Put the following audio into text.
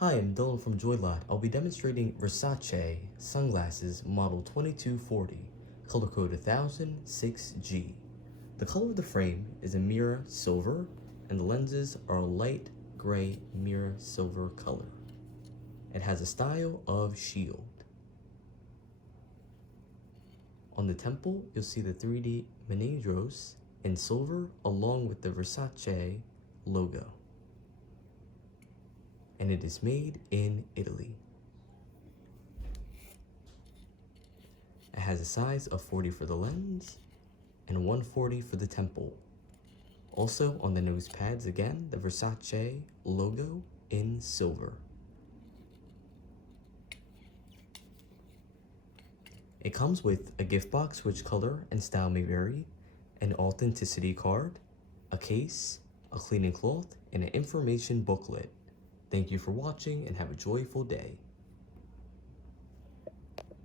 Hi, I'm Dylan from Joylot. I'll be demonstrating Versace sunglasses model 2240, color code 1006G. The color of the frame is a mirror silver, and the lenses are a light gray mirror silver color. It has a style of shield. On the temple, you'll see the 3D Menedros in silver along with the Versace logo. And it is made in Italy. It has a size of 40 for the lens and 140 for the temple. Also on the nose pads again, the Versace logo in silver. It comes with a gift box which color and style may vary, an authenticity card, a case, a cleaning cloth, and an information booklet. Thank you for watching and have a joyful day.